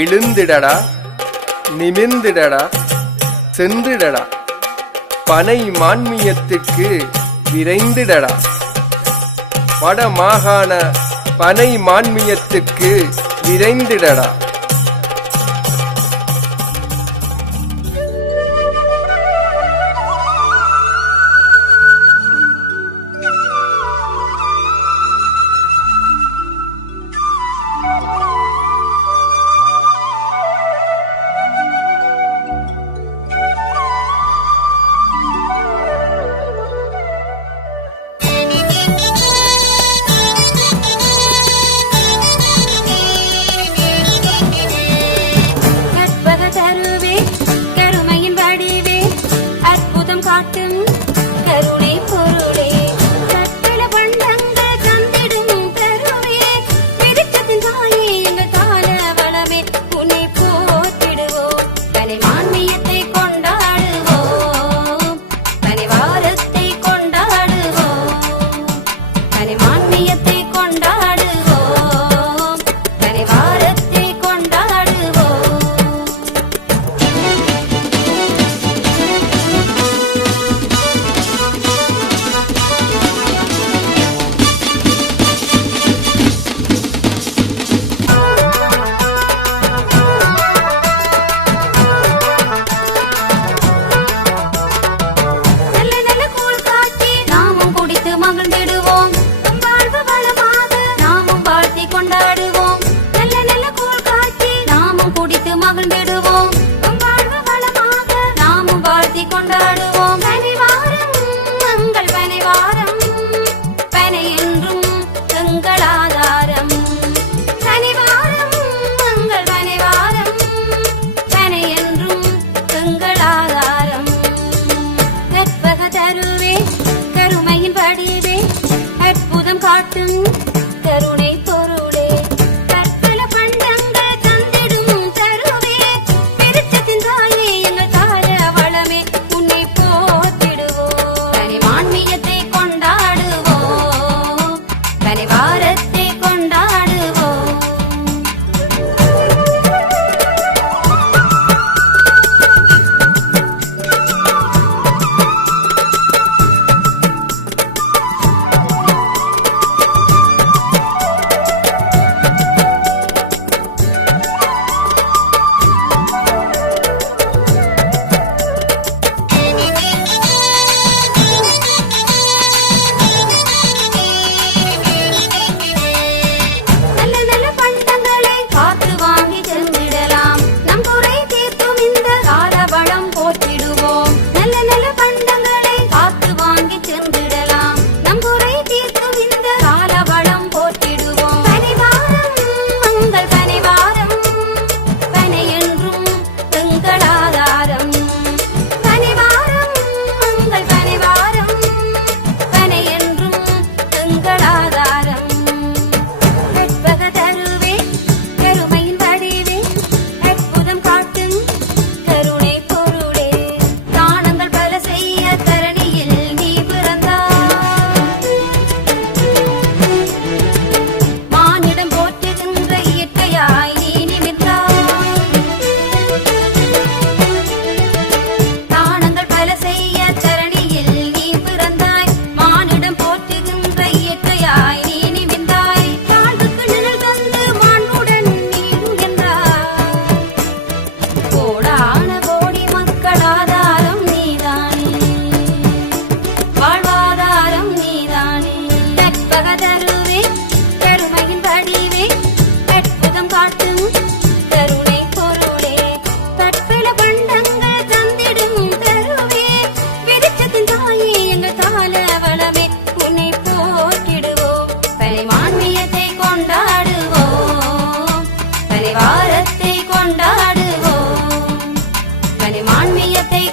எழுந்திடடா நிமிந்திடடா சென்றிடடா பனை மான்மியத்திற்கு விரைந்திடடா. வடமாகாண பனை மான்மியத்திற்கு விரைந்திடடா. cotton போக்கிடுவோம். பனிமான்மியத்தை கொண்டாடுவோம். பனிவாரத்தை கொண்டாடுவோம். பனிமான்மியத்தை